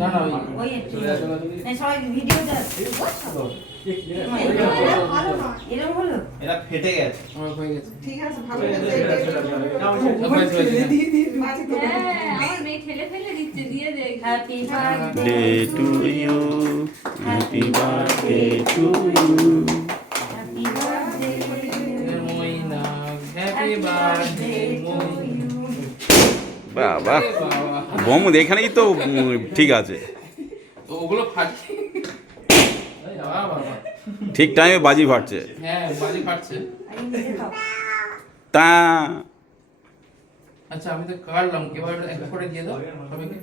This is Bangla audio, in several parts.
না না ওই সবাই ভিডিওটা এরকম হলো এটা ফেটে গেছে। আমার হয়ে গেছে। ঠিক আছে ভালো হ্যাঁ, আমার মেয়ে ঠেলে ফেলে দিচ্ছে দিয়ে দে happy Day to you, happy birthday to you. Happy birthday Moina happy birthday Moina. বাবা বাবা বোম এখানেই তো ঠিক আছে, তো ওগুলো ফাটছে। বাবা বাবা ঠিক টাইমে বাজি ফাটছে। হ্যাঁ বাজি ফাটছে। আরে নিজে খাও তা আচ্ছা আমি তো কাটলাম, এবার এক করে দিয়ে দাও সবাইকে।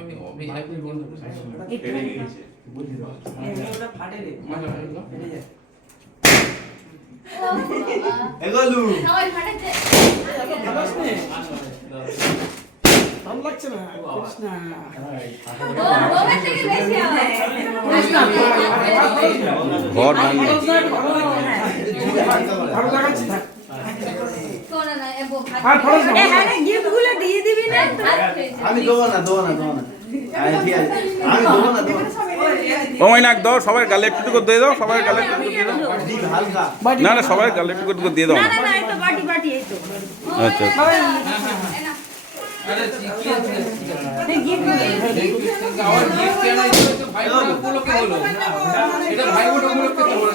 আমি অভিনয় বন্ধ করে ওটা ফাটে রে এগোলু সবাই ফাটাচ্ছে ভালো লাগছে না করিস না ওভার থেকে বেশি হবে ঘর ভাঙবে। ভালো লাগাচ্ছি থাক শোনা না এবো আর খরচ না হ্যাঁ গিফট গুলো দিয়ে দিবি না আমি দেবো না দেবো না দেবো না আরে ঠিক আছে আমি দেবো না দেবো না ও মৈনাক দাও, সবার গালে একটু করে দিয়ে দাও, সবার গালে একটু দিয়ে দাও। দিন হালকা না না সবার গালে একটু করে দিয়ে দাও। না না না এই তো বাটি বাটি এই তো আচ্ছা আরে কি আছে গিফট আমার গিফট কেন ভাই বোন উপলক্ষে হলো, এটা ভাই বোন উপলক্ষে তো হলো।